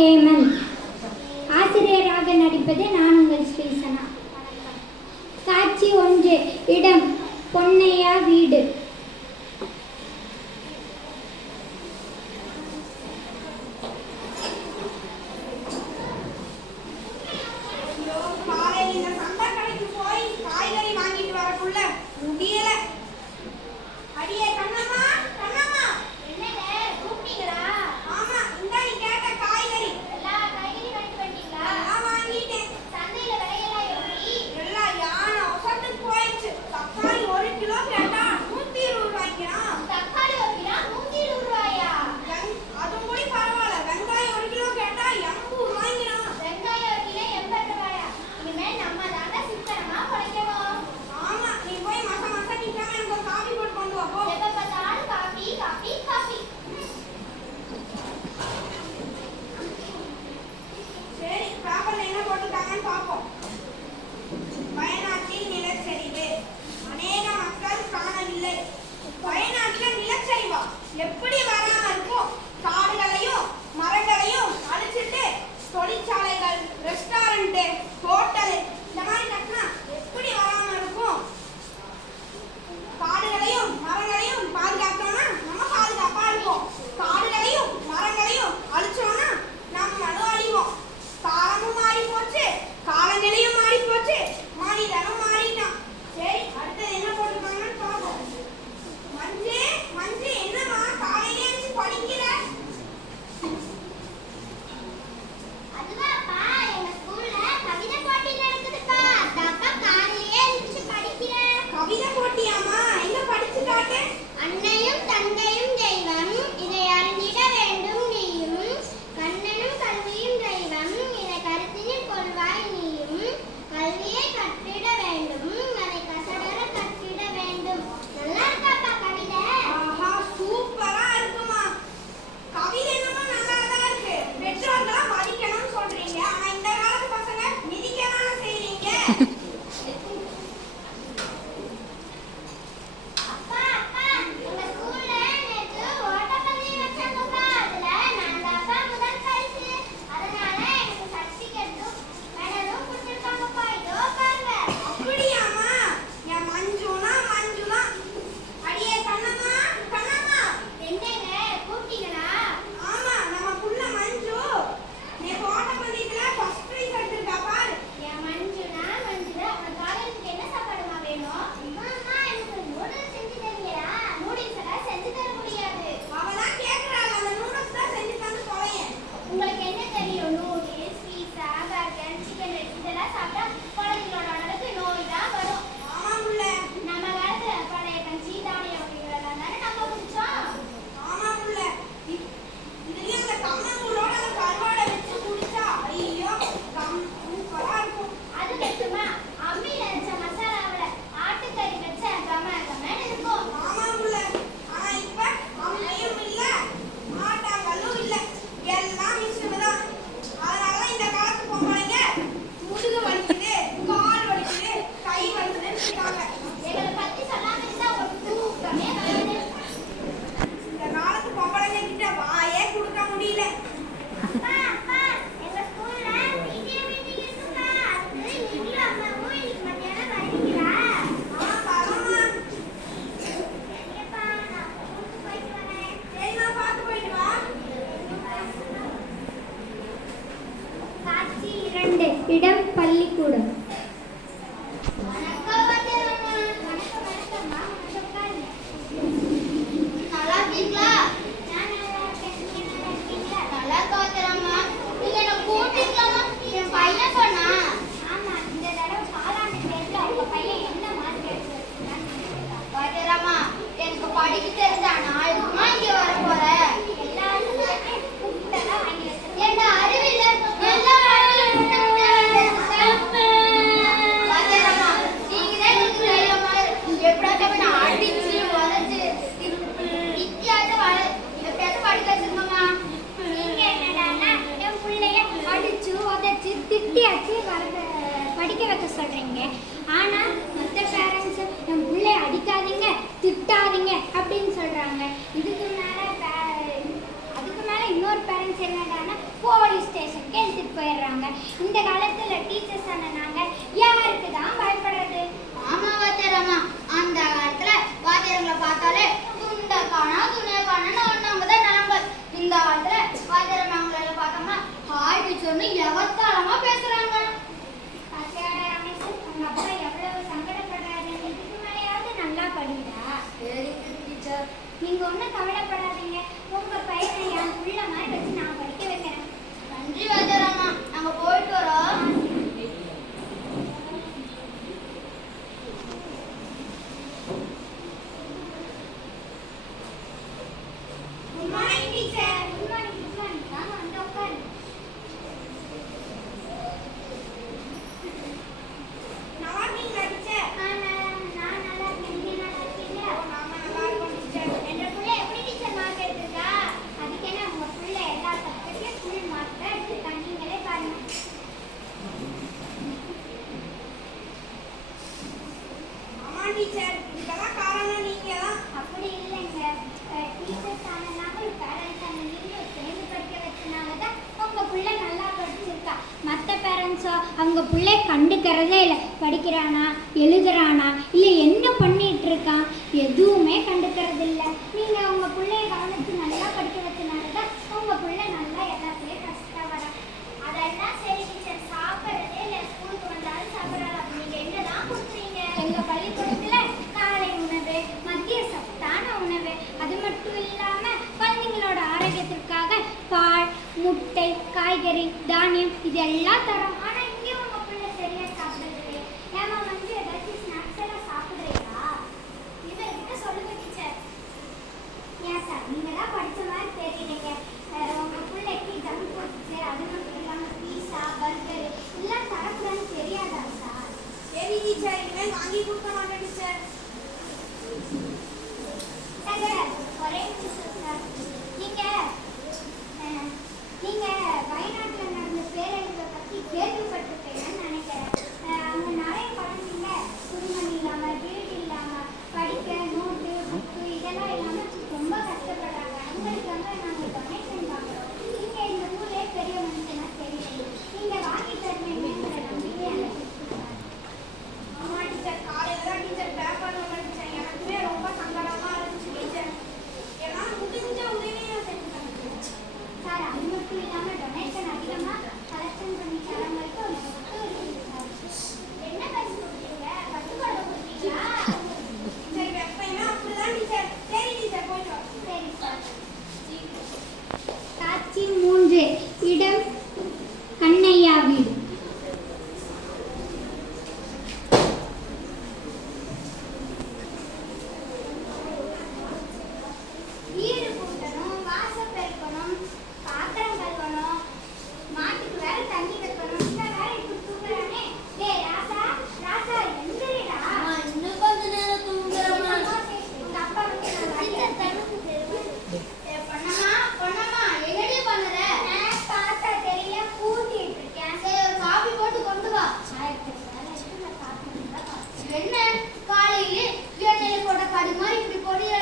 ஹேமந்த். ஆசிரியராக நடிப்பது நான் உங்கள் ஸ்ரீசனா. காட்சி 1. இடம் பொன்னையா வீடு. இந்த காலத்துல டீச்சர்ஸ் ஆன நாங்க யாருக்கு தான் பயப்படுறது? ஆமா வாத்தியாரம்மா, அந்த காலத்துல வாத்தியாரங்களை பார்த்தாலே துண்டை காணா துணியை காணான்னு ஒண்ணாங்க தான் நாங்க. இந்த காலத்துல வாத்தியாரம்மாங்களை பார்த்தோம்னா ஹாய் டீச்சர்னு எவத்தாளமா பேசுறாங்க. உங்க அப்பா எவ்வளவு சங்கடப்படுறாரு, இதுக்கு மேலேயாவது நல்லா படிடா. சரி டீச்சர், நீங்க ஒன்றும் கவலைப்படாதீங்க, உங்க பையனை என் புள்ள மாதிரி வச்சு நான் படிக்க வைக்கிறேன். நன்றி வாத்தியாரம்மா, நாங்க போயிட்டு வரோம். Good morning teacher. Good morning. வாங்க வந்து உட்காரு. நல்லா இருக்கீங்களா டீச்சர்? நான் நல்லா இருக்கேன். நீங்க நல்லா இருக்கீங்களா? நாம நல்லா இருக்கோம் டீச்சர். என்ற புள்ள எப்படி டீச்சர் மார்க் எடுத்திருக்கா? அதுக்கு என்ன உங்க புள்ள எல்லா சப்ஜெக்ட்லயும் ஃபுல் மார்க் தான் எடுத்திருக்கா. நீங்களே பாருங்க. ஆமா டீச்சர், இதுக்கெல்லாம் காரணம் நீங்க தான். அப்படி இல்லைங்க, டீச்சர்ஸ் ஆனனால பேரண்ட்ஸ் ஆன நீங்களும் சேர்ந்து படிக்க வச்சனால தான் உங்க புள்ள நல்லா படிச்சிருக்கா. மற்ற பேரண்ட்ஸோ அவங்க பிள்ளை கண்டுக்கிறதே இல்லை. படிக்கிறானா, எழுதுறானா, இல்லை என்ன பண்ணிட்டு இருக்கான், எதுவுமே கண்டுக்கிறது இல்லை. நீங்க உங்க பிள்ளைய கவனிச்சு நல்லா படிக்க வச்சனால தான் உங்க பிள்ளை நல்லா எல்லாத்துலேயும் கஷ்டம் வரா. அதெல்லாம் சரி டீச்சர், சாப்பிட்றதே இல்லை, ஸ்கூலுக்கு வந்தாலும் சாப்பிட்றாங்க. நீங்க என்னதான் கொடுக்குறீங்க? எங்க பள்ளிக்கூடத்துல காலை உணவு, மதிய சத்தான உணவு, அது மட்டும் இல்லாம குழந்தைங்களோட ஆரோக்கியத்திற்காக பால், முட்டை, காய்கறி, தானியம் இதெல்லாம் தரோம். ஆனா இங்கே உங்க பிள்ளை சரியா சாப்பிடுறது. ஏமா வந்து ஏதாச்சும் ஸ்நாக்ஸ் எல்லாம் சாப்பிடுறீங்களா? இவர்கிட்ட சொல்லுங்க டீச்சர். ஏன் சார், நீங்க தான் படிச்ச மாதிரி தெரியலைங்க. உங்க பிள்ளைக்கு ஜங்க் ஃபுட்ஸ், அது மட்டும் இல்லாம பீஸா, பர்கர் எல்லாம் தரக்கூடாதுன்னு தெரியாதா சார்? சரி டீச்சர், இனிமேல் வாங்கி கொடுக்க மாட்டேன் டீச்சர். சார், ஒரே நிமிஷம் சார். நீங்க வயநாட்டுல நடந்த பேரழிவை பத்தி கேள்விப்பட்டிருப்பீங்கன்னு நினைக்கிறேன். அங்க நிறைய குழந்தைங்க துணிமணி இல்லாம, வீடு இல்லாம, படிக்க நோட்டு, புக்கு இதெல்லாம் இல்லாம ரொம்ப கஷ்டப்படுறாங்க. அவங்களுக்காக நாங்க டொனேஷன் வாங்குறோம். நீங்க இந்த ஊரே பெரிய மனுஷனா தெரியுது, நீங்க வாங்கி தருவீங்கிற நம்பிக்கை எனக்கு இருக்கு. ஆமா டீச்சர், காலையில தான் டீச்சர் பேப்பர்ல படிச்சேன். எனக்குமே ரொம்ப சங்கடமா இருந்துச்சு டீச்சர். ஏன்னா முடிஞ்ச உதவி நான் செஞ்சேன். சார், அது மட்டும் இல்லாம டொனேஷன் அதிகமா கலெக்ஷன் பண்ணி தரவங்களுக்கு ஒரு சொத்து இருக்குது சார். என்ன பரிசு கொடுத்தீங்க? பட்டுப்பாடு கொடுத்தீங்களா? சரி, எப்பயுமே அப்படிதான் டீச்சர். சரி டீச்சர், போயிட்டு வரோம். சரி சார். காட்சி 3, இடம் கண்ணையா வீடு. வீடு கூட்டணும், வாசல் பெருக்கணும், பாத்திரம் கழுவணும், மாட்டுக்கு வேற தண்ணி வைக்கணும். இந்த வேற இப்படி தூங்குறானே. டேய் ராசா, ராசா எந்திரிடா. இன்னும் கொஞ்ச நேரம் தூங்குறோமா? உங்க அப்பா வந்து நான் வரேன். பொண்ணம்மா, பொண்ணம்மா, என்னடி பண்ணுற? நான் பார்த்தா தெரியல, கூட்டிட்டு இருக்கேன். சரி, ஒரு காபி போட்டு கொண்டு வா. என்ன காலையிலே எண்ணெயில போட்ட கடி மாதிரி இப்படி பொடிய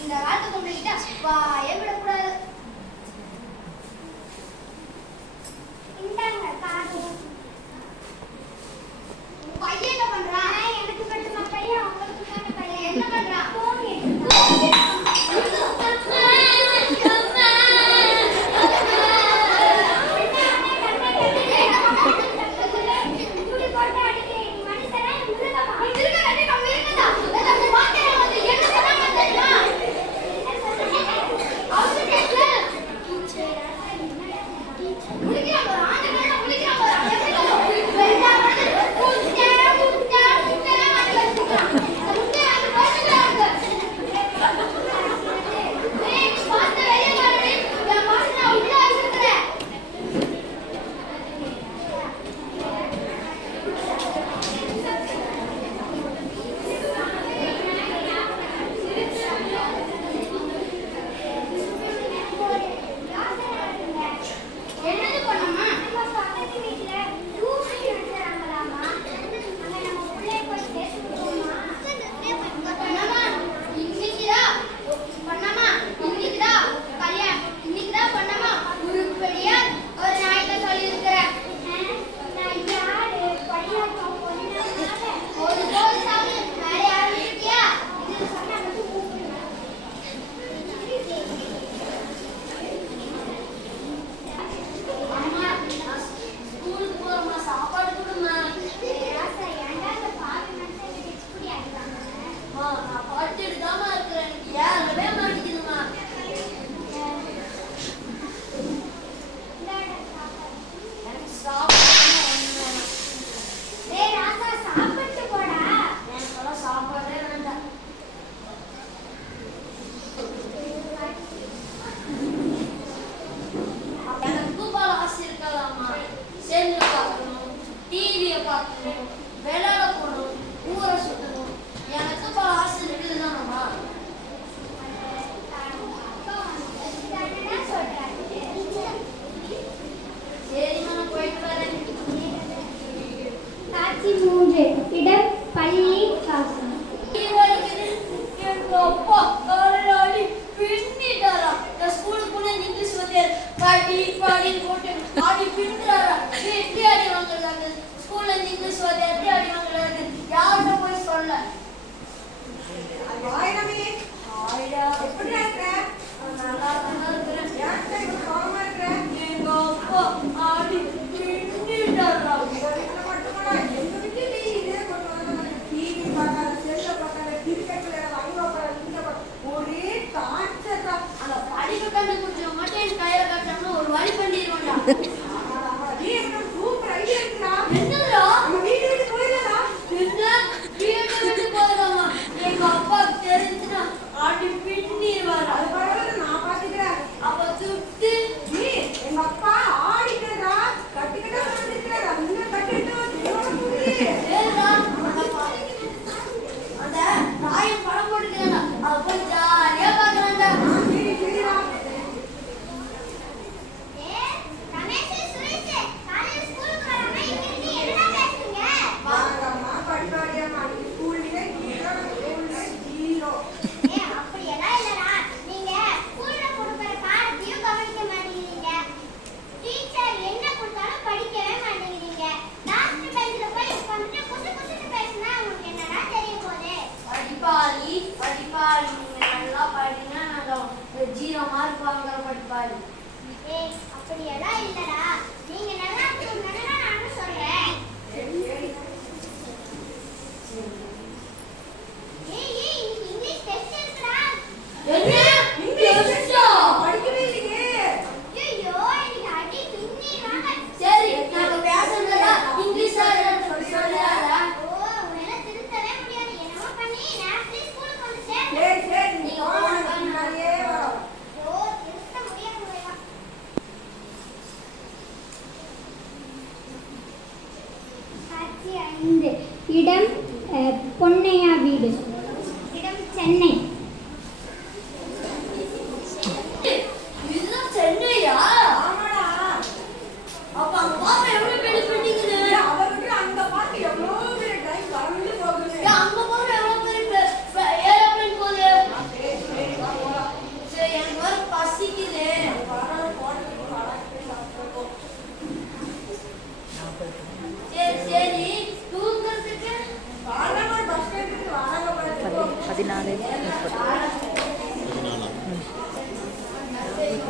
இந்த காலத்து கொண்டுகிட்டா வாயே விடக்கூடாது. இந்தாங்க காது. உன் பையன் என்ன பண்றான்? எனக்கு மட்டுமா பையன், உங்களுக்கு தானே பையன். என்ன பண்றான்? தூங்கிட்டு இருக்கான். இப்படி போட்டு அடிக்கிறேன். நீ மனுஷனா, நீ மிருகமா? இருக்க ரெண்டு கம்மி இருக்குதா? அந்த வாத்தியார் வந்து என்ன சொன்னாங்க தெரியுமா? என்ன சொல்றீங்க? அவரு நான் படிச்சுட்டு தாமா இருக்கிறேன். எனக்கு ஏறவே மாட்டேங்குதுமா. எனக்கு சாப்பாடு ஒண்ணு வேணும். டேய் ராசா சாப்பிட்டு போடா. எனக்கெல்லாம் சாப்பாடே வேண்டாம். எனக்கு பல ஆசை இருக்கலாமா? செல்ல பார்க்கணும், டிவியை பார்க்கணும், விளையாட போகணும், ஊரை சுற்றணும். எனக்கு பல ஆசை இருக்குதுதானம்மா. சரிம்மா, நான் போயிட்டு வரேன். காட்சி 3 இடம் பள்ளி வாசல். எங்க அப்பா காலாடி பின்னிட்டாரா? நான் ஸ்கூலுக்கு போனா இங்கிலீஷ் வாத்தியார் பாடி பாடி போட்டு ஆடி பின்னுறாரா? எப்படி அடி வாங்குறாங்க ஸ்கூல்ல இங்கிலீஷ் வாத்தியார்? எப்படி அடி வாங்குறாங்க? யார்கிட்ட போய் சொல்ல? வாயினமே ஆயிடா, எப்படி இருக்க? நல்லா இருக்கிறேன். யார்கிட்ட இப்ப கோவமா இருக்க? எங்க அப்பா ஆடி பின்னிட்டாரா? உங்க வீட்டுல மட்டுமா? எங்க வீட்டுல நீ இதே கொண்டு வந்த டிவி பார்க்காத, செல்ல பார்க்காத, கிரிக்கெட் விளையாட, அங்க உட்கார, இங்க உட்கார. ஒரே டார்ச்சர் தான். அந்த படிப்பு கண்டுபிடிச்ச மட்டும் என் கையில கட்டாம ஒரு வழி பண்ணிடுவோம்டா. நீ எனக்கு சூப்பர் ஐடியா இருக்குடா. என்னடா? நம்ம வீட்டு விட்டு போயிடலாம்டா. என்ன வீட்டை விட்டு போயிடாமா? எங்க அப்பாவுக்கு தெரிஞ்சுனா ஆடி பின்னிடுவாரு. அது பரவாயில்ல, நான் பாத்துக்கிறேன். அப்ப சுட்டு நீ எங்க அப்பா ஆடிக்கிறதா கட்டிக்கிட்டா வந்துருக்கிறதா இன்னும் கட்டிட்டு ஏறுடா. அந்த ராயம் படம் போட்டுக்கிறேன்டா, அதை போய் ஜாலியா பார்க்கலாம்டா. சரிடா. வாங்கம்மா படிப்பாடியம்மா நீ ஸ்கூல்ல ஜீரோ. படிப்பாளி படிப்பாளி, நீங்க நல்லா படிங்க. நாங்க 0 மார்க் வாங்குற படிப்பாளி. அப்படியெல்லாம் இல்லடா, நீங்க நல்லா இருக்கணும்னு நானும் சொல்றேன். ஏய் இன்னைக்கு இங்கிலீஷ் டெஸ்ட் இருக்குடா. என்ன இங்கிலீஷா? படிக்கவே இல்லையே. ஐயோ இன்னைக்கு அடி பின்னிடுவாங்க. சரி, நாங்க பேசுறதா இங்கிலீஷா சொல்றாரா? ஓ உன்னால திருத்தவே முடியாது. என்னமோ பண்ணி நேரத்துல ஸ்கூலுக்கு வந்து சேரு. சரி சரி நீ போன பின்னாடியே வா. ஐயோ திருத்த முடியாது முடியல. காட்சி 5 இடம் பொன்னையா வீடு. இடம் சென்னை. இதுதான் சென்னையா? ஆமாடா. அப்ப அங்க பாப்பா எவ்வளவு பெரிய பில்டிங்னு? அவ விட்டு அங்க பாத்து எவ்வளவு பெரிய டைம் கரண்ட் போகுது. அங்க போற எவ்வளவு பெரிய ஏரோப்ளேன் போகுது. சரி சரி வா போலாம். சரி, எனக்கு வர பசிக்குது. வர போறதுக்கு வராக்கு சாப்பிடுறோம். சரி சரி, தூங்குறதுக்கு வாரமா பஸ் ஸ்டாண்டுக்கு வாரமா போறதுக்கு 14 ஏய்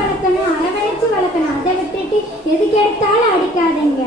வளர்க்கணும், அரவணைச்சு வளர்க்கணும். அதை விட்டுட்டு எதுக்கு எடுத்தாலும் அடிக்காதீங்க.